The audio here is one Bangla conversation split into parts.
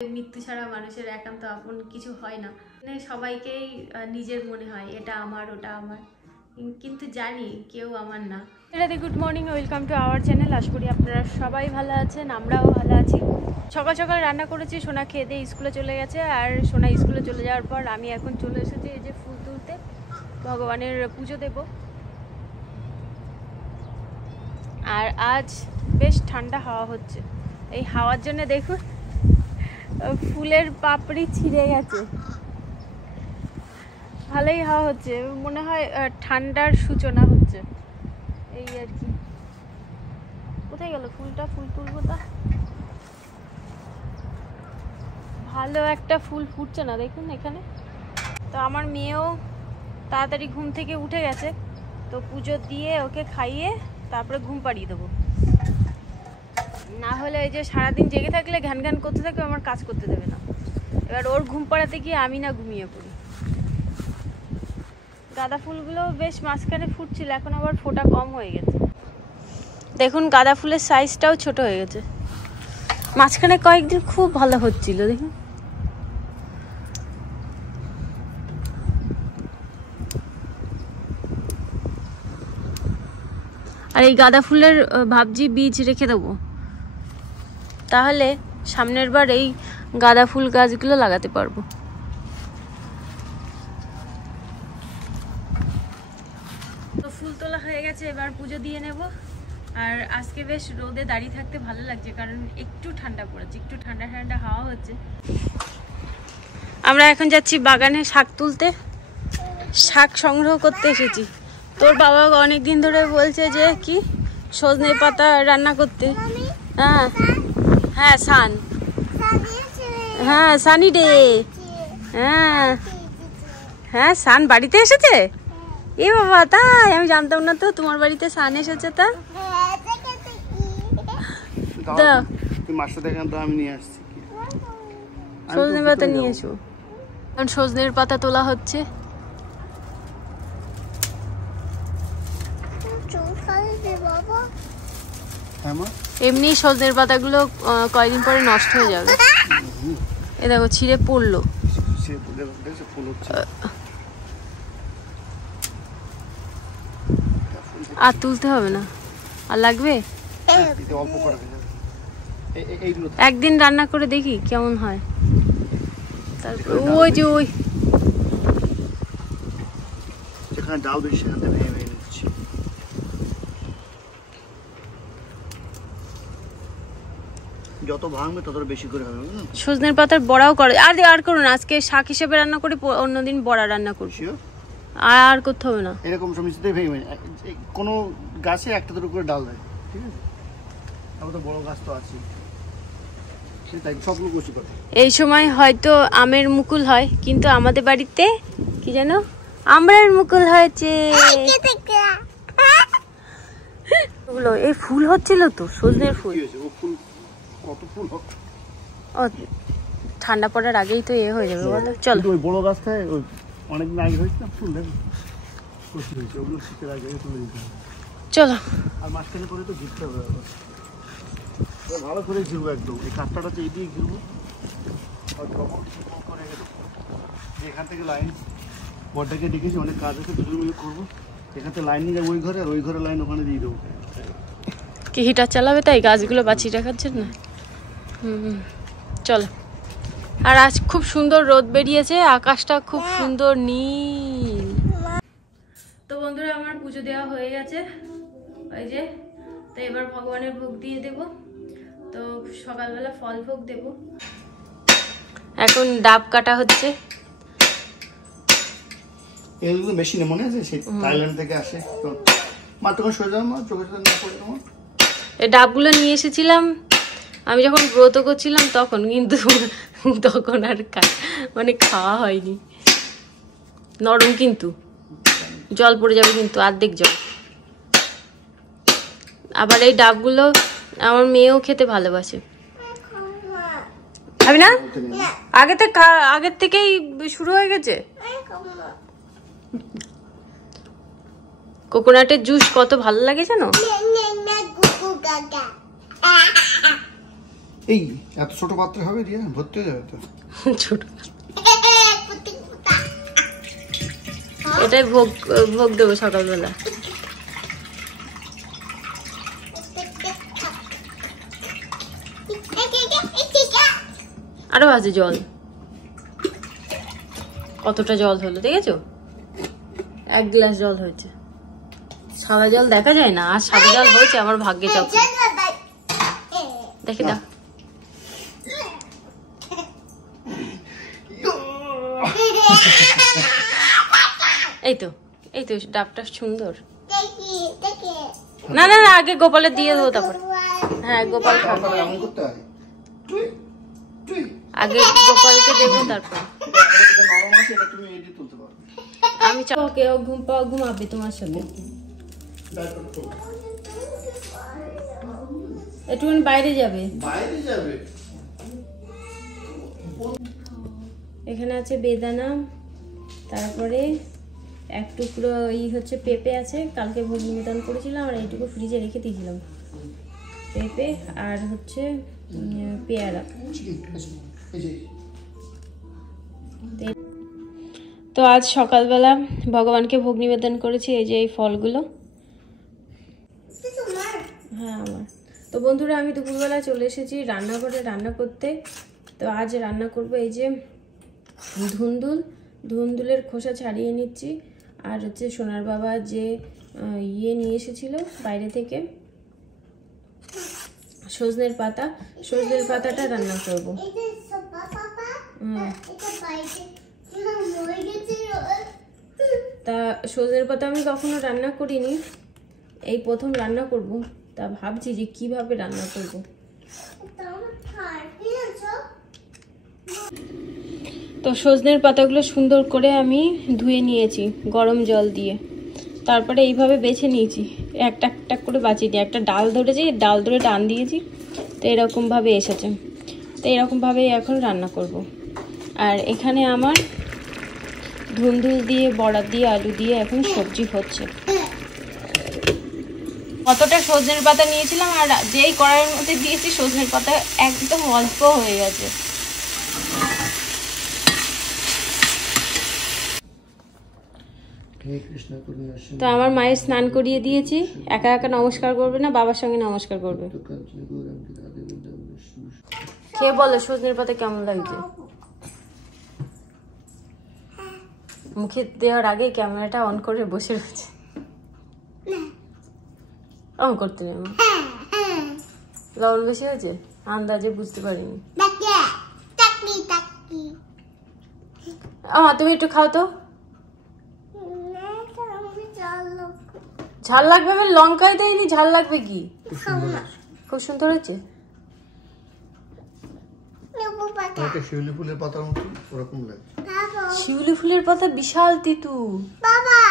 মৃত্যু ছাড়া মানুষের একান্ত আপন কিছু হয় না, মানে সবাইকেই নিজের মনে হয় এটা আমার ওটা আমার, কিন্তু জানি কেউ আমার না। Good morning, welcome to our channel. আশা করি আপনারা সবাই ভালো আছেন, আমরাও ভালো আছি। সকাল সকাল রান্না করেছি, সোনা খেয়ে দিয়ে স্কুলে চলে গেছে। আর সোনা স্কুলে চলে যাওয়ার পর আমি এখন চলে এসেছি এই যে ফুল তুলতে, ভগবানের পুজো দেব। আর আজ বেশ ঠান্ডা হাওয়া হচ্ছে, এই হাওয়ার জন্য দেখুন ফুলের পাপড়ি ছিঁড়ে গেছে। ভালোই হাওয়া হচ্ছে, মনে হয় ঠান্ডার সূচনা হচ্ছে এই আর কি। কোথায় গেল ফুলটা? ফুল তুলবো তা, ভালো একটা ফুল ফুটছে না দেখুন এখানে। তো আমার মেয়েও তাড়াতাড়ি ঘুম থেকে উঠে গেছে, তো পুজো দিয়ে ওকে খাইয়ে তারপরে ঘুম পাড়িয়ে দেবো। না হলে এই যে সারাদিন জেগে থাকলে ঘ্যান ঘ্যান করতে থাকবে, আমার কাজ করতে দেবে না। এবার ওর ঘুম পাড়াতে গিয়ে আমি না ঘুমিয়ে পড়ি। গাঁদা ফুলগুলো বেশ মাঝখানে ফুটছিল, এখন আবার ফোটা কম হয়ে গেছে। দেখুন গাঁদা ফুলের সাইজটাও ছোট হয়ে গেছে। মাঝখানে কয়েকদিন খুব ভালো হচ্ছিল দেখুন। আর এই গাঁদা ফুলের ভাবছি বীজ রেখে দেবো, তাহলে সামনের বার এই গাঁদা ফুল গাছগুলো লাগাতে পারবো। তো ফুল তোলা হয়ে গেছে, এবার পুজো দিয়ে নেব। আর আজকে বেশ রোদে দাঁড়িয়ে থাকতে ভালো লাগছে, কারণ একটু ঠান্ডা পড়েছে, একটু ঠান্ডা ঠান্ডা হাওয়া হচ্ছে। আমরা এখন যাচ্ছি বাগানে শাক তুলতে, শাক সংগ্রহ করতে এসেছি। তোর বাবা অনেকদিন ধরে বলছে যে কি সজনে পাতা রান্না করতে। হ্যাঁ হ্যাঁ সান, হ্যাঁ সানি ডে, হ্যাঁ হ্যাঁ সান বাড়িতে এসেছে। এ বাবা, তাই? আমি জানতাম না তো তোমার বাড়িতে সান এসেছে। তা সজনে পাতা নিয়ে এসো। এখন সজনের পাতা তোলা হচ্ছে। এমনি সজনের পাতাগুলো কয়েকদিন পরে নষ্ট হয়ে যাবে। এ দেখো ছিঁড়ে পড়লো। আর তুলতে হবে না, আর লাগবে একদিন রান্না করে দেখি কেমন হয়। তারপর ওই যে ওই যেখানে ডাল বেশি সেখান থেকে ভেঙে নিচ্ছি। যত ভাঙবে তত বেশি করে হবে। সজনের পাতার বড়াও করে। আর করুন, আজকে শাক হিসেবে রান্না করে অন্যদিন বড়া রান্না করছি। আর করতে হবে না, এরকম সমিতিতে ভেঙে কোনো গাছে একটা দুটো করে ডাল দেয়, ঠিক আছে? তারপর তো বড় গাছ তো আছে, সবগুলো কচি করে। এই সময় হয়তো আমের মুকুল হয়, কিন্তু আমাদের বাড়িতে কি জানো আমড়ার মুকুল হয়েছে। এই ফুল হচ্ছিল তো সজনের ফুল। কত ফুল ঠান্ডা পড়ার আগেই তো এ হয়ে যাবে বলো। চলো, ওই বড় গাছটায় অনেকদিন আগে হয়েছে না ফুল, দেখো ওগুলো শীতের আগে তুলে দিতে হবে। চলো, আর মাঝখানে করে তো ঘিরতে হবে, ভালো করে ঘিরবো একদম। এই কাঠটা এই দিয়ে ঘিরবো, এখান থেকে লাইন বড়টাকে ডেকেছি, অনেক কাজ আছে, দুজন মিলে করবো। এখান থেকে লাইন নিয়ে যাবো ওই ঘরে, আর ওই ঘরে লাইন ওখানে দিয়ে দেবো। কি হিটার চালাবে তাই গাছগুলো বাঁচিয়ে রাখার জন্য। চলো। আর আজ খুব সুন্দর রোদ বেরিয়েছে, আকাশটা খুব সুন্দর নীল। তো বন্ধুরা, আমার পুজো দেওয়া হয়ে গেছে ওই যে। তো এবার ভগবানের ভোগ দিয়ে দেব। তো সকালবেলা ফল ভোগ দেব। এখন ডাব কাটা হচ্ছে। এগুলো মেশিনে মনে আছে, সেই থাইল্যান্ড থেকে আসে। তো মাত্র সোজা না চোখের সামনে না পড়ে তোমার। এই ডাবগুলো নিয়ে এসেছিলাম আমি যখন ব্রত করছিলাম তখন, কিন্তু তখন আর মানে খাওয়া হয়নি। নরম কিন্তু, জল পড়ে যাবে কিন্তু, অর্ধেক জল। আবার এই ডাবগুলো আমার মেয়েও খেতে ভালোবাসে। খাবি না? আগের থেকেই শুরু হয়ে গেছে। কোকোনাটের জুস কত ভালো লাগে জানো? এই এত ছোট পাত্রে হবে রিয়া? ভর্তি হয়ে যাবে তো। ছোট এটাই ভোগ ভোগ দেবো সকালবেলা। আরো আছে জল, কতটা জল হলো দেখেছো? 1 গ্লাস জল হয়েছে। সাদা জল দেখা যায় না, আর সাদা জল হয়েছে আমার ভাগ্যে চপ। দেখি দাও। এই তো ডাবটা সুন্দর। না না না, আগে গোপালের দিয়ে দেবো তারপর। হ্যাঁ গোপাল খাবে, আগে গোপালকে দেবো তারপর আমি। ওকে ও ঘুমাবে তোমার সাথে। একটুখানি বাইরে যাবে। এখানে আছে বেদানা, তারপরে 1 টুকরো হচ্ছে পেঁপে আছে, কালকে ভোগ নিবেদন করেছিলাম আর এইটুকু ফ্রিজে রেখে দিয়েছিলাম। পেঁপে আর হচ্ছে পেয়ারা। তো আজ সকালবেলা ভগবানকে ভোগ নিবেদন করেছি, এই যে এই ফলগুলো। হ্যাঁ আমার। তো বন্ধুরা আমি দুপুরবেলা চলে এসেছি রান্নাঘরে রান্না করতে। তো আজ রান্না করব এই যে ধুন্দুলের খোসা ছাড়িয়ে নিচ্ছি, আর হচ্ছে সোনার বাবা যে নিয়ে এসেছিল বাইরে থেকে সজনের পাতাটা রান্না করব। তা সজনের পাতা আমি কখনো রান্না করিনি, এই প্রথম রান্না করব। তা ভাবছি যে কিভাবে রান্না করব। তো সজনের পাতাগুলো সুন্দর করে আমি ধুয়ে নিয়েছি গরম জল দিয়ে, তারপরে এইভাবে বেছে নিয়েছি, একটা একটা করে বাঁচিয়ে নিয়ে একটা ডাল ধরেছি, ডাল ধরে টান দিয়েছি, তো এরকমভাবে এসেছে। তো এরকমভাবেই এখন রান্না করব। আর এখানে আমার ধুন্দুল দিয়ে বড়া দিয়ে আলু দিয়ে এখন সবজি হচ্ছে। কতটা সজনের পাতা নিয়েছিলাম আর যেই কড়াইয়ের মধ্যে দিয়েছি সজনের পাতা একদম অল্প হয়ে গেছে। তো আমার মায়ের স্নান করিয়ে দিয়েছি, একা একা নমস্কার করবে না, বাবার সঙ্গে নমস্কার করবে। কে বলো সজনের পাতা কেমন লাগছে? মুখে দেওয়ার আগে ক্যামেরাটা অন করে বসে রয়েছে। অন করতে নেই, লবণ বেশি হয়েছে আন্দাজে বুঝতে পারিনি। তুমি একটু খাও তো। ঝাল লাগবে? আমি লঙ্কাই দেয়নি, ঝাল লাগবে কি? খুব সুন্দর হয়েছে। শিউলি ফুলের পাতা বিশাল তিতু,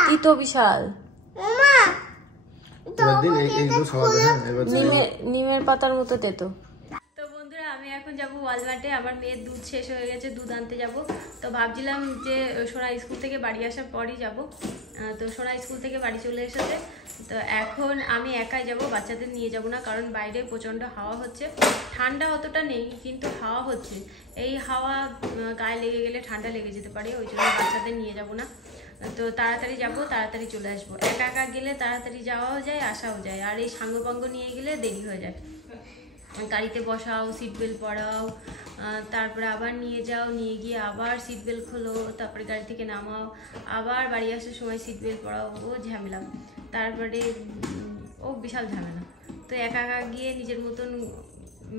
তিতো বিশাল। নিমের পাতার মতো তেতো। তো বন্ধুরা আমি এখন যাব ওয়ালমার্টে, আমার মেয়ের দুধ শেষ হয়ে গেছে, দুধ আনতে যাব। তো ভাবছিলাম যে সোনা স্কুল থেকে বাড়ি আসার পরই যাব। তো সোনা স্কুল থেকে বাড়ি চলে এসেছে। তো এখন আমি একাই যাব, বাচ্চাদের নিয়ে যাব না, কারণ বাইরে প্রচণ্ড হাওয়া হচ্ছে। ঠান্ডা অতটা নেই কিন্তু হাওয়া হচ্ছে, এই হাওয়া গায়ে লেগে গেলে ঠান্ডা লেগে যেতে পারে, ওই জন্য বাচ্চাদের নিয়ে যাব না। তো তাড়াতাড়ি যাব, তাড়াতাড়ি চলে আসবো। একা একা গেলে তাড়াতাড়ি যাওয়াও যায় আসাও যায়, আর এই সাঙ্গপাঙ্গ নিয়ে গেলে দেরি হয়ে যায়। গাড়িতে বসাও, সিট বেল্ট পরাও, তারপরে আবার নিয়ে যাও, নিয়ে গিয়ে আবার সিট বেল্ট খোলো, তারপরে গাড়ি থেকে নামাও, আবার বাড়ি আসার সময় সিট বেল্ট পরাও, ও ঝামেলা। তারপরে ও বিশাল ঝামেলা। তো একা একা গিয়ে নিজের মতন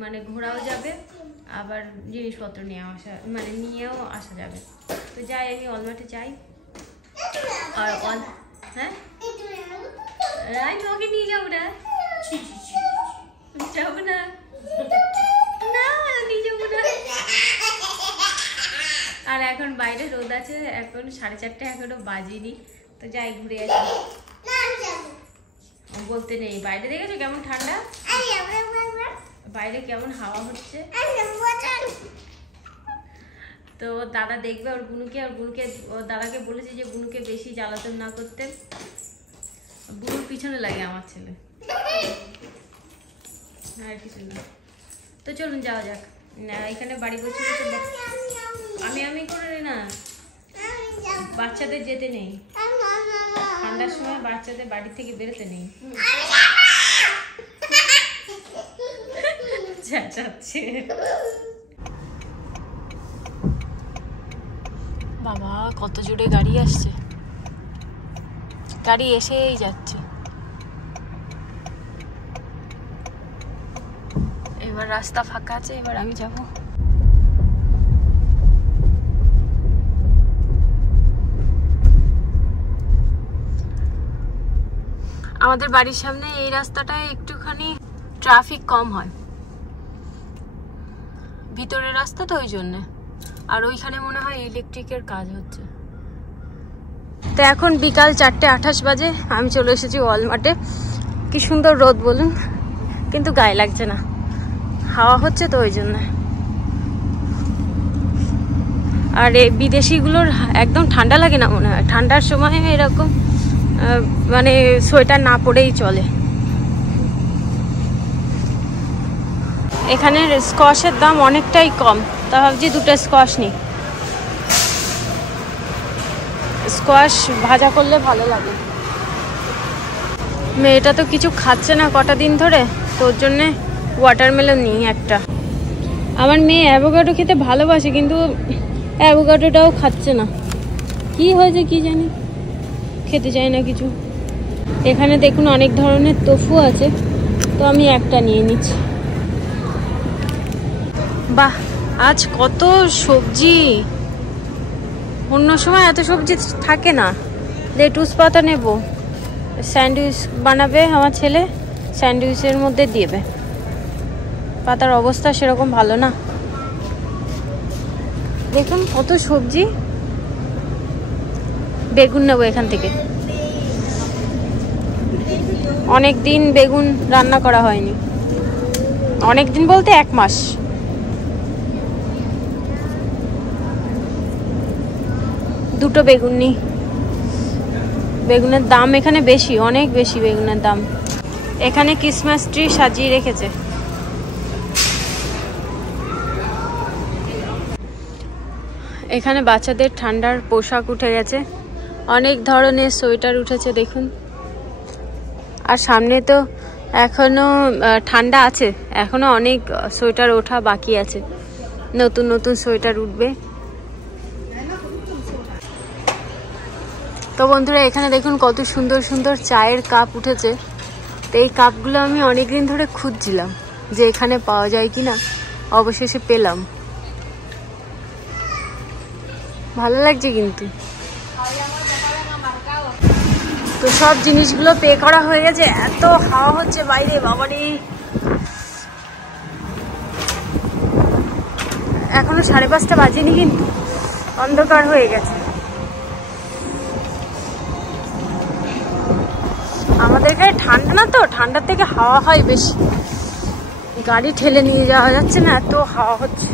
মানে ঘোরাও যাবে, আবার জিনিসপত্র নিয়েও আসা যাবে। তো যাই, আমি ওয়ালমার্টে যাই। আর হ্যাঁ আমি তোমাকে নিয়ে যাবো না, যাবো না, নিয়ে যাবো না। আর এখন বাইরে রোদ আছে, এখন 4:30 এখনো বাজিনি। তো যাই ঘুরে আসি। বলতে নেই, বাইরে দেখেছো কেমন ঠান্ডা, বাইরে কেমন হাওয়া হচ্ছে। তো দাদা দেখবে ওর বুনুকে, ওর দাদাকে বলেছে যে বুনুকে বেশি জ্বালাতন না করতে। বুনুর পিছনে লাগে আমার ছেলে, আর কিছু না। তো তো চলুন যাওয়া যাক। না এখানে বাড়ি বসে বসে আমি করে না, বাচ্চাদের যেতে নেই, ঠান্ডার সময় বাচ্চাদের বাড়ি থেকে বেরোতে নেই। যাচ্ছে বাবা, কত জোরে গাড়ি আসছে, গাড়ি এসেই যাচ্ছে। এবার রাস্তা ফাঁকা আছে, এবার আমি যাব। আমাদের বাড়ির সামনে এই রাস্তাটায় একটুখানি ট্রাফিক কম হয়, ভিতরের রাস্তা তো ওই জন্য। আর ওইখানে মনে হয় ইলেকট্রিকের কাজ হচ্ছে। তো এখন বিকাল 4:28 বাজে, আমি চলে এসেছি ওয়ালমার্টে। কি সুন্দর রোদ বলুন, কিন্তু গায়ে লাগছে না, হাওয়া হচ্ছে তো ওই জন্য। আর এই বিদেশিগুলোর একদম ঠান্ডা লাগে না মনে হয়, ঠান্ডার সময় এরকম মানে সোয়েটার না পরেই চলে। এখানের স্কোয়াশের দাম অনেকটাই কম, তা ভাবছি 2টা স্কোয়াশ নিই। স্কোয়াশ ভাজা করলে ভালো লাগে। মেয়েটা তো কিছু খাচ্ছে না কটা দিন ধরে, তোর জন্যে ওয়াটারমেলন নিই একটা। আমার মেয়ে অ্যাভোকাডো খেতে ভালোবাসে, কিন্তু অ্যাভোকাডোটাও খাচ্ছে না, কি হয়েছে কি জানি, খেতে চায় না কিছু। এখানে দেখুন অনেক ধরনের তোফু আছে, তো আমি একটা নিয়ে নিচ্ছি। বাহ, আজ কত সবজি, অন্য সময় এত সবজি থাকে না। লেটুস পাতা নেব, স্যান্ডউইচ বানাবে আমার ছেলে, স্যান্ডউইচের মধ্যে দেবে। পাতার অবস্থা সেরকম ভালো না। দেখুন কত সবজি। বেগুন নেবো এখান থেকে, অনেক দিন বেগুন রান্না করা হয়নি, অনেক দিন বলতে 1 মাস। দুটো বেগুন নিই। বেগুনের দাম এখানে বেশি, অনেক বেশি বেগুনের দাম। এখানে ক্রিসমাস ট্রি সাজিয়ে রেখেছে। এখানে বাচ্চাদের ঠান্ডার পোশাক উঠে গেছে, অনেক ধরনের সোয়েটার উঠেছে দেখুন। আর সামনে তো এখনো ঠান্ডা আছে, এখনো অনেক সোয়েটার ওঠা বাকি আছে, নতুন নতুন সোয়েটার উঠবে। তো বন্ধুরা এখানে দেখুন কত সুন্দর সুন্দর চায়ের কাপ উঠেছে। তো এই কাপগুলো আমি অনেকদিন ধরে খুঁজছিলাম যে এখানে পাওয়া যায় কিনা, অবশেষে পেলাম। ভালো লাগছে কিন্তু। তো সব জিনিসগুলো পে করা হয়ে গেছে। এত হাওয়া হচ্ছে বাইরে, বাবারে। এখনো 5:30 বাজেনি, কিন্তু অন্ধকার হয়ে গেছে। আমাদের এখানে ঠান্ডা না, তো ঠান্ডার থেকে হাওয়া হয় বেশি। গাড়ি ঠেলে নিয়ে যাওয়া যাচ্ছে না, এত হাওয়া হচ্ছে।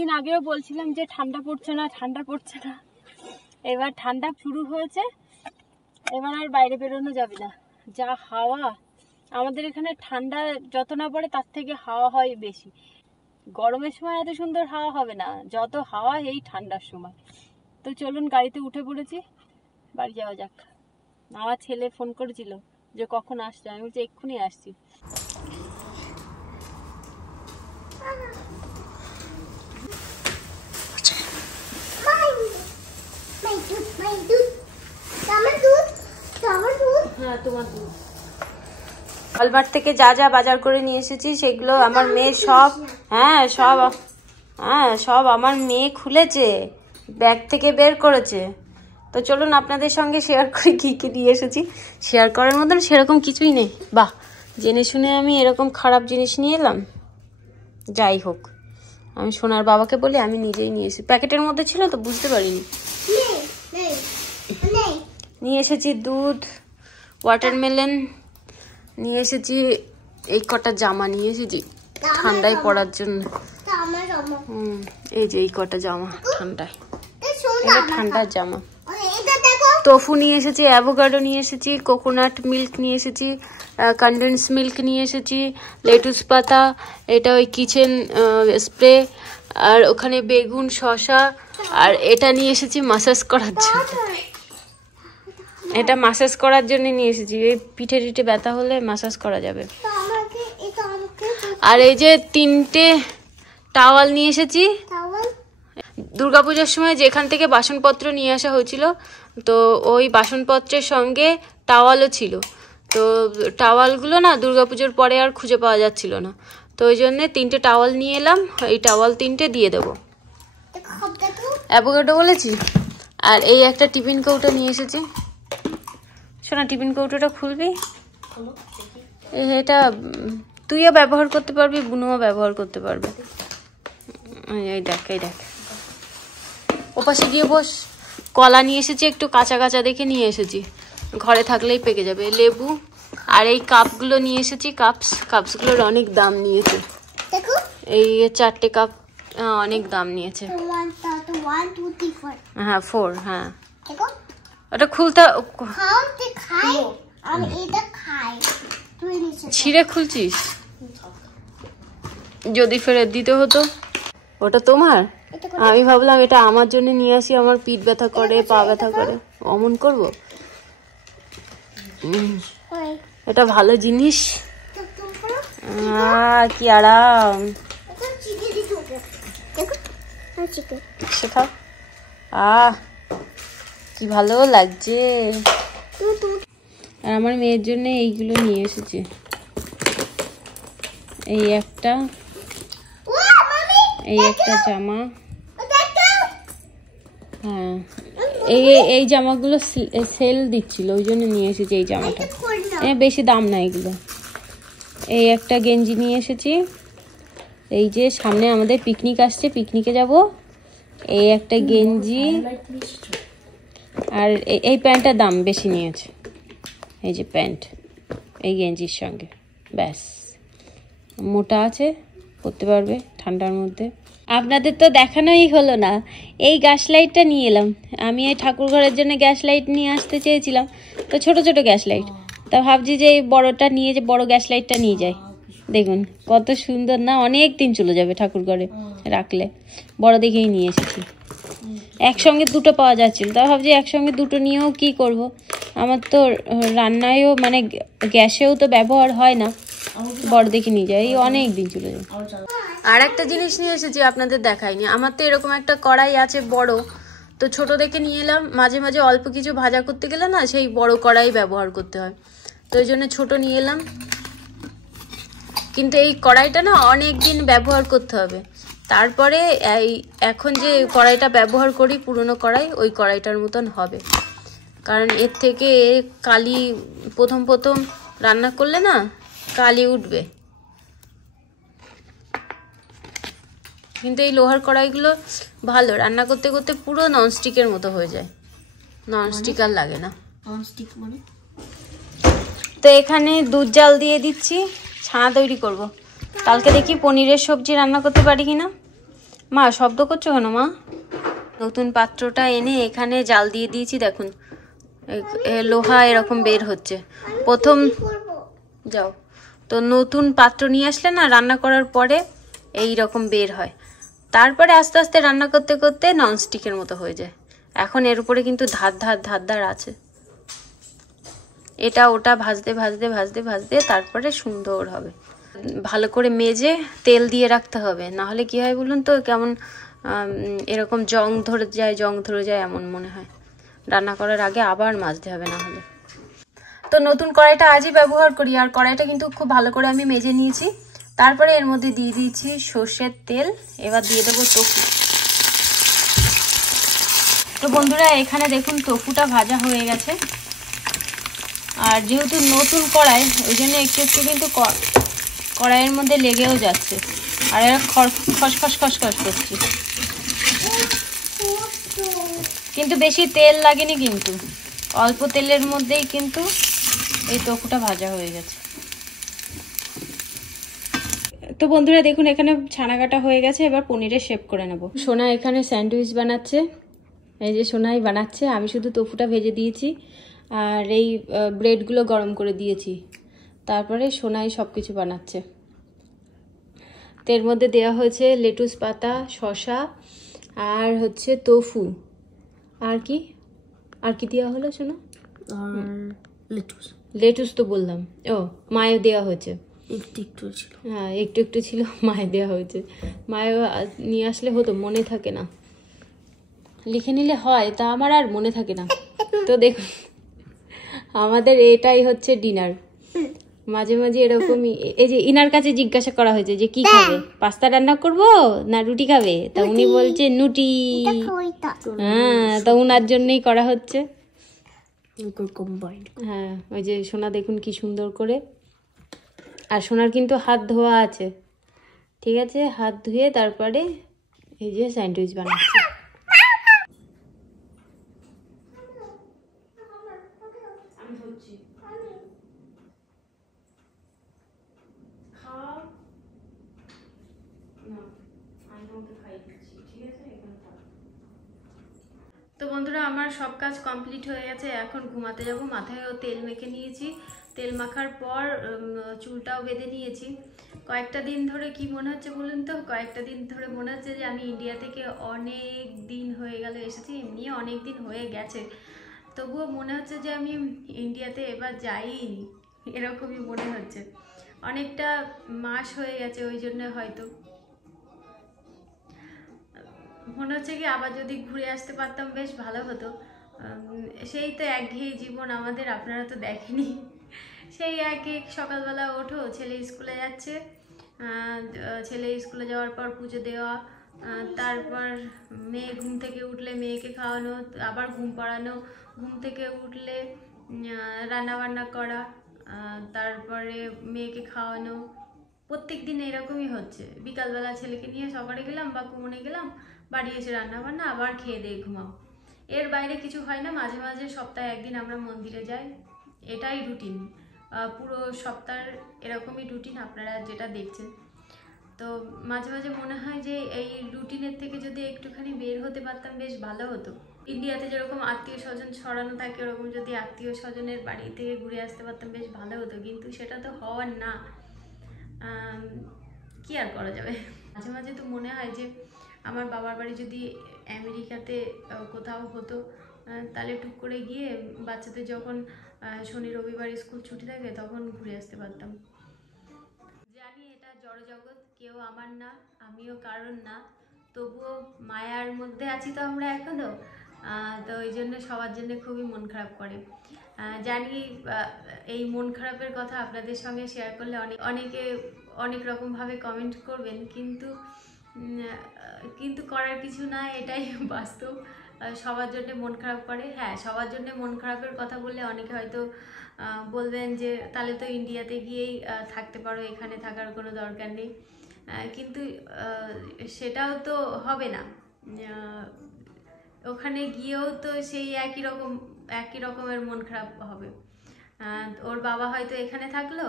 দিন আগেও বলছিলাম যে ঠান্ডা পড়ছে না, ঠান্ডা পড়ছে না। এবার ঠান্ডা শুরু হয়েছে, এবার আর বাইরে বেরোনো যাবে না, যা হাওয়া। আমাদের এখানে ঠান্ডা যত না পড়ে তার থেকে হাওয়া হয় বেশি। গরমের সময় এত সুন্দর হাওয়া হবে না, যত হাওয়া এই ঠান্ডার সময়। তো চলুন গাড়িতে উঠে পড়েছি, বাড়ি যাওয়া যাক। আমার ছেলে ফোন করেছিল যে কখন আসছে, আমি বলছি এক্ষুনি আসছি। হ্যাঁ, তোমার দুধ। ওয়ালমার্ট থেকে যা যা বাজার করে নিয়ে এসেছি সেগুলো আমার মেয়ে সব সব আমার মেয়ে খুলেছে, ব্যাগ থেকে বের করেছে। তো চলুন আপনাদের সঙ্গে শেয়ার করি কি কি নিয়ে এসেছি। শেয়ার করার মতন সেরকম কিছুই নেই। বাহ, জেনে শুনে আমি এরকম খারাপ জিনিস নিয়ে এলাম। যাই হোক, আমি সোনার বাবাকে বলি আমি নিজেই নিয়ে এসেছি। প্যাকেটের মধ্যে ছিল তো বুঝতে পারিনি। নিয়ে এসেছি দুধ, ওয়াটারমেলন নিয়ে এসেছি, এই কটা জামা নিয়ে এসেছি ঠান্ডায় পরার জন্য। এই যে এই কটা জামা ঠান্ডায়, এটা ঠান্ডার জামা। tofu নিয়ে এসেছি, অ্যাভোকাডো নিয়ে এসেছি, কোকোনাট মিল্ক নিয়ে এসেছি, কনডেন্স মিল্ক নিয়ে এসেছি, লেটুস পাতা, এটা ওই কিচেন স্প্রে, আর ওখানে বেগুন, শসা, আর এটা নিয়ে এসেছি মাসাজ করার জন্য। এটা মাসাজ করার জন্য নিয়ে এসেছি, এই পিঠে টিঠে ব্যথা হলে মাসাজ করা যাবে। আর এই যে 3টে টাওয়াল নিয়ে এসেছি। দুর্গাপূজার সময় যেখান থেকে বাসনপত্র নিয়ে আসা হয়েছিল, তো ওই বাসনপত্রের সঙ্গে টাওয়ালও ছিল। তো টাওয়ালগুলো না দুর্গাপুজোর পরে আর খুঁজে পাওয়া যাচ্ছিল না, তো ওই জন্যে 3টে টাওয়াল নিয়ে এলাম। এই টাওয়াল 3টে দিয়ে দেবো। অ্যাভোকাডো বলেছি। আর এই একটা টিফিন কৌটো নিয়ে এসেছি। শোনা, টিফিন কৌটোটা খুলবি? এটা তুইও ব্যবহার করতে পারবি, বুনুও ব্যবহার করতে পারবে। এই দেখ, এই দেখ, ওপাশে গিয়ে বস। কলা নিয়ে এসেছি, একটু কাঁচা কাঁচা দেখে নিয়ে এসেছি, ঘরে থাকলেই পেকে যাবে। লেবু, আর এই কাপগুলো নিয়ে এসেছি। কাপসগুলোর অনেক দাম নিয়েছে। এই 4টে কাপ অনেক দাম নিয়েছে। হ্যাঁ 4, হ্যাঁ। ওটা খুলতে ছিঁড়ে খুলছিস? যদি ফেরত দিতে হতো। ওটা তোমার? আমি ভাবলাম এটা আমার জন্য নিয়ে আসি, আমার পিঠ ব্যথা করে, পা ব্যথা করে, অমন করবো? এটা ভালো জিনিস, কি আরাম। শেখাও। কি ভালো লাগছে। আর আমার মেয়ের জন্য এইগুলো নিয়ে এসেছি। এই একটা জামা। হ্যাঁ, এই জামাগুলো সেল দিচ্ছিল, ওই জন্য নিয়ে এসেছি এই জামাটা। বেশি দাম না এগুলো। এই একটা গেঞ্জি নিয়ে এসেছি। এই যে সামনে আমাদের পিকনিক আসছে, পিকনিকে যাব। এই একটা গেঞ্জি। আর এই প্যান্টটার দাম বেশি নিয়েছে। এই যে প্যান্ট এই গেঞ্জির সঙ্গে, ব্যাস। মোটা আছে, পরতে পারবে ঠান্ডার মধ্যে। আপনাদের তো দেখানোই হলো না, এই গ্যাস লাইটটা নিয়ে এলাম। আমি এই ঠাকুর ঘরের জন্য গ্যাস লাইট নিয়ে আসতে চেয়েছিলাম, তো ছোট ছোট গ্যাস লাইট। তা ভাবছি যে এই বড়টা নিয়ে, যে বড় গ্যাস লাইটটা নিয়ে যাই। দেখুন কত সুন্দর না, অনেক দিন চলে যাবে ঠাকুর ঘরে রাখলে। বড় দেখেই নিয়ে এসেছি। একসঙ্গে 2টো পাওয়া যাচ্ছিল, তা ভাবছি একসঙ্গে 2টো নিয়েও কি করব। আমার তো রান্নায়ও মানে গ্যাসেও তো ব্যবহার হয় না, বড় দেখে নিয়ে যাই, অনেক দিন চলে যায়। আর একটা জিনিস নিয়ে এসেছি, আপনাদের দেখাইনি। আমার তো এরকম একটা কড়াই আছে বড়, তো ছোট দেখে নিয়ে এলাম। মাঝে মাঝে অল্প কিছু ভাজা করতে গেলে না সেই বড় কড়াই ব্যবহার করতে হয়, তো ওই জন্য ছোট নিয়ে এলাম। কিন্তু এই কড়াইটা না অনেক দিন ব্যবহার করতে হবে। তারপরে এখন যে কড়াইটা ব্যবহার করি, পুরনো কড়াই, ওই কড়াইটার মতন হবে। কারণ এর থেকে কালি, প্রথম রান্না করলে না কালি উঠবে। কিন্তু এই লোহার কড়াইগুলো ভালো, রান্না করতে করতে পুরো ননস্টিকের মতো হয়ে যায়, ননস্টিক আর লাগে না। তো এখানে দুধ জাল দিয়ে দিচ্ছি, ছানা তৈরি করব। কালকে দেখি পনিরের সবজি রান্না করতে পারি কিনা। মা শব্দ করছো কেন মা? নতুন পাত্রটা এনে এখানে জাল দিয়ে দিয়েছি, দেখুন লোহা এরকম বের হচ্ছে। প্রথম যাও, তো নতুন পাত্র নিয়ে আসলে না রান্না করার পরে এই রকম বের হয়, তারপরে আস্তে আস্তে রান্না করতে করতে ননস্টিকের মতো হয়ে যায়। এখন এর উপরে কিন্তু ধার আছে। এটা ওটা ভাজতে ভাজতে ভাজতে ভাজতে তারপরে সুন্দর হবে। ভালো করে মেজে তেল দিয়ে রাখতে হবে, না হলে কি হয় বলুন তো, কেমন এরকম জং ধরে যায় এমন মনে হয়। রান্না করার আগে আবার মাজতে হবে না হলে। তো নতুন কড়াইটা আজই ব্যবহার করি, আর কড়াইটা কিন্তু খুব ভালো করে আমি মেজে নিয়েছি। তারপরে এর মধ্যে দিয়ে দিয়েছি সর্ষের তেল। এবার দিয়ে দেবো টফু। তো বন্ধুরা এখানে দেখুন টফুটা ভাজা হয়ে গেছে। আর যেহেতু নতুন কড়াই, ওই জন্য একটু একটু কিন্তু কড়াইয়ের মধ্যে লেগেও যাচ্ছে, আর এরা খসখস করছে। কিন্তু বেশি তেল লাগেনি, কিন্তু অল্প তেলের মধ্যেই কিন্তু এই টফুটা ভাজা হয়ে গেছে। তো বন্ধুরা দেখুন এখানে ছানা কাটা হয়ে গেছে, এবার পনিরের শেপ করে নেব। সোনা এখানে স্যান্ডউইচ বানাচ্ছে। এই যে সোনাই বানাচ্ছে, আমি শুধু তোফুটা ভেজে দিয়েছি আর এই ব্রেডগুলো গরম করে দিয়েছি, তারপরে সোনাই সব কিছু বানাচ্ছে। তো এর মধ্যে দেওয়া হয়েছে লেটুস পাতা, শসা আর হচ্ছে তোফু। আর কি দেওয়া হলো সোনা? লেটুস তো বললাম। ও, মায়ও দেওয়া হয়েছে, হ্যাঁ একটু একটু ছিল, মায়ে দেওয়া হয়েছে। মায়ও নিয়ে আসলে হতো, মনে থাকে না, লিখে নিলে হয়, তা আমার আর মনে থাকে না। তো দেখুন আমাদের এটাই হচ্ছে ডিনার। মাঝে মাঝে এরকমই, এই যে ইনার কাছে জিজ্ঞাসা করা হয়েছে যে কি খাবে, পাস্তা রান্না করব না রুটি খাবে, তা উনি বলছে নুটি। হ্যাঁ, তা উনার জন্যই করা হচ্ছে। হ্যাঁ, ওই যে সোনা দেখুন কি সুন্দর করে। আর সোনার কিন্তু হাত ধোয়া আছে, ঠিক আছে, হাত ধুয়ে তারপরে এই যে স্যান্ডউইচ বানাচ্ছে। তো বন্ধুরা, আমার সব কাজ কমপ্লিট হয়ে গেছে, এখন ঘুমাতে যাব। মাথায়ও তেল মেখে নিয়েছি, তেল মাখার পর চুলটাও বেঁধে নিয়েছি। কয়েকটা দিন ধরে কি মনে হচ্ছে বলুন তো, কয়েকটা দিন ধরে মনে হচ্ছে যে আমি ইন্ডিয়া থেকে অনেক দিন হয়ে গেল এসেছি, এমনি অনেক দিন হয়ে গেছে, তবুও মনে হচ্ছে যে আমি ইন্ডিয়াতে এবার যাইনি, এরকমই মনে হচ্ছে। অনেকটা মাস হয়ে গেছে, ওই জন্য হয়তো মনে হচ্ছে কি আবার যদি ঘুরে আসতে পারতাম বেশ ভালো হতো। সেই তো একঘেয়ে জীবন আমাদের, আপনারা তো দেখেনি, সেই একই সকালবেলা ওঠো, ছেলে স্কুলে যাচ্ছে, ছেলে স্কুলে যাওয়ার পর পুজো দেওয়া, তারপর মেয়ে ঘুম থেকে উঠলে মেয়েকে খাওয়ানো, আবার ঘুম পাড়ানো, ঘুম থেকে উঠলে রান্না বান্না করা, তারপরে মেয়েকে খাওয়ানো। প্রত্যেক দিন এরকমই হচ্ছে। বিকালবেলা ছেলেকে নিয়ে সকালে গেলাম বা কুমনে গেলাম, বাড়ি এসে রান্না বান্না, আবার খেয়ে দিয়ে ঘুমাও, এর বাইরে কিছু হয় না। মাঝে মাঝে সপ্তাহে একদিন আমরা মন্দিরে যাই, এটাই রুটিন, পুরো সপ্তাহের এরকমই রুটিন আপনারা যেটা দেখছেন। তো মাঝে মাঝে মনে হয় যে এই রুটিনের থেকে যদি একটুখানি বের হতে পারতাম বেশ ভালো হতো। ইন্ডিয়াতে যেরকম আত্মীয় স্বজন ছড়ানো থাকে, ওরকম যদি আত্মীয় স্বজনের বাড়ি থেকে ঘুরে আসতে পারতাম বেশ ভালো হতো, কিন্তু সেটা তো হওয়ার না। কি আর করা যাবে। মাঝে মাঝে তো মনে হয় যে আমার বাবার বাড়ি যদি আমেরিকাতে কোথাও হতো, তাহলে টুক করে গিয়ে বাচ্চাদের যখন শনি রবিবার স্কুল ছুটি থাকে তখন ঘুরে আসতে পারতাম। জানি এটা জড়জগৎ, কেউ আমার না, আমিও কারণ না, তবুও মায়ার মধ্যে আছি তো আমরা এখনো। তো ওই জন্য সবার জন্য খুবই মন খারাপ করে। জানি এই মন খারাপের কথা আপনাদের সঙ্গে শেয়ার করলে অনেকে অনেক রকমভাবে কমেন্ট করবেন, কিন্তু করার কিছু না, এটাই বাস্তব। সবার জন্য মন খারাপ করে। হ্যাঁ, সবার জন্য মন খারাপের কথা বললে অনেকে হয়তো বলবেন যে তাহলে তো ইন্ডিয়াতে গিয়েই থাকতে পারো, এখানে থাকার কোনো দরকার নেই, কিন্তু সেটাও তো হবে না। ওখানে গিয়েও তো সেই একই রকমের মন খারাপ হবে। ওর বাবা হয়তো এখানে থাকলো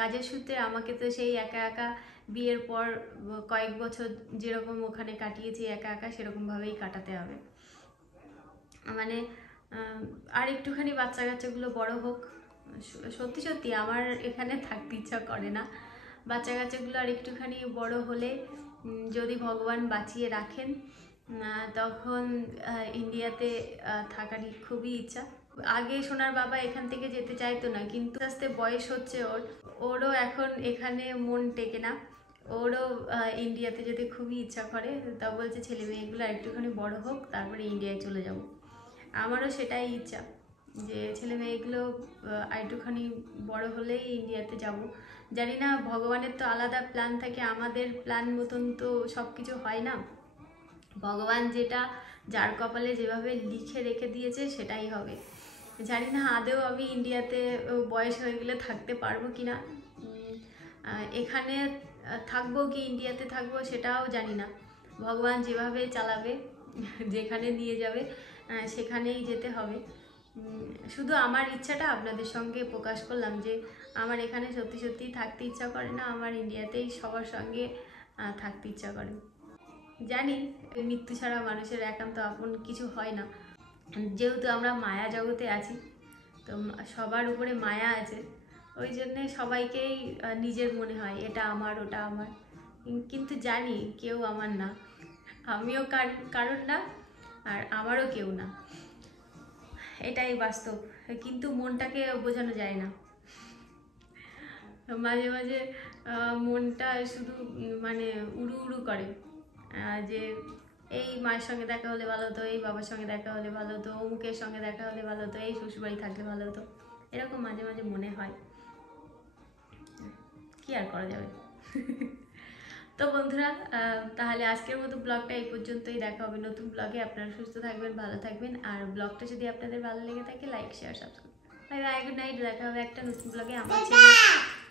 কাজের সূত্রে, আমাকে তো সেই একা একা বিয়ের পর কয়েক বছর যেরকম ওখানে কাটিয়েছি একা একা, সেরকমভাবেই কাটাতে হবে। মানে আর একটুখানি বাচ্চা কাচ্চাগুলো বড় হোক। সত্যি সত্যি আমার এখানে থাকতে ইচ্ছা করে না। বাচ্চা কাচ্চাগুলো আর একটুখানি বড় হলে, যদি ভগবান বাঁচিয়ে রাখেন, তখন ইন্ডিয়াতে থাকারই খুবই ইচ্ছা। আগে সোনার বাবা এখান থেকে যেতে চাইতো না, কিন্তু আস্তে আস্তে বয়স হচ্ছে ওরও এখন এখানে মন টেকে না, ওরও ইন্ডিয়াতে যেতে খুবই ইচ্ছা করে। তা বলছে ছেলে মেয়েগুলো একটুখানি বড় হোক, তারপরে ইন্ডিয়ায় চলে যাব। আমারও সেটাই ইচ্ছা যে ছেলে মেয়েগুলো একটুখানি বড় হলেই ইন্ডিয়াতে যাব। জানি না, ভগবানের তো আলাদা প্ল্যান থাকে, আমাদের প্ল্যান মতন তো সব কিছু হয় না। ভগবান যেটা যার কপালে যেভাবে লিখে রেখে দিয়েছে সেটাই হবে। জানি না আদেও আমি ইন্ডিয়াতে বয়স হয়ে গেলে থাকতে পারবো কি না, এখানে থাকবো কি ইন্ডিয়াতে থাকবো সেটাও জানি না। ভগবান যেভাবে চালাবে, যেখানে নিয়ে যাবে সেখানেই যেতে হবে। শুধু আমার ইচ্ছাটা আপনাদের সঙ্গে প্রকাশ করলাম যে আমার এখানে সত্যি সত্যিই থাকতে ইচ্ছা করে না, আমার ইন্ডিয়াতেই সবার সঙ্গে থাকতে ইচ্ছা করে। জানি মৃত্যু ছাড়া মানুষের একান্ত আপন কিছু হয় না, যেহেতু আমরা মায়া জগতে আছি, তো সবার উপরে মায়া আছে, ওই জন্যে সবাইকেই নিজের মনে হয় এটা আমার ওটা আমার, কিন্তু জানি কেউ আমার না, আমিও কারণ না, আর আমারও কেউ না, এটাই বাস্তব। কিন্তু মনটাকে বোঝানো যায় না, মাঝে মাঝে মনটা শুধু মানে উড়ু উড়ু করে যে এই মায়ের সঙ্গে দেখা হলে ভালো হতো, এই বাবার সঙ্গে দেখা হলে ভালো হতো, অমুকের সঙ্গে দেখা হলে ভালো হতো, এই শ্বশুরবাড়ি থাকলে ভালো হতো, এরকম মাঝে মাঝে মনে হয়, কি আর করা যাবে। তো বন্ধুরা, তাহলে আজকের মতো ব্লগটা এই পর্যন্তই, দেখা হবে নতুন ব্লগে। আপনারা সুস্থ থাকবেন, ভালো থাকবেন, আর ব্লগটা যদি আপনাদের ভালো লেগে থাকে like share subscribe. Bye bye, good night, দেখা হবে একটা নতুন ব্লগে। আমার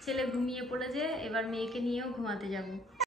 ছেলে ঘুমিয়ে পড়েছে, এবার মেয়েকে নিয়েও ঘুমাতে যাব।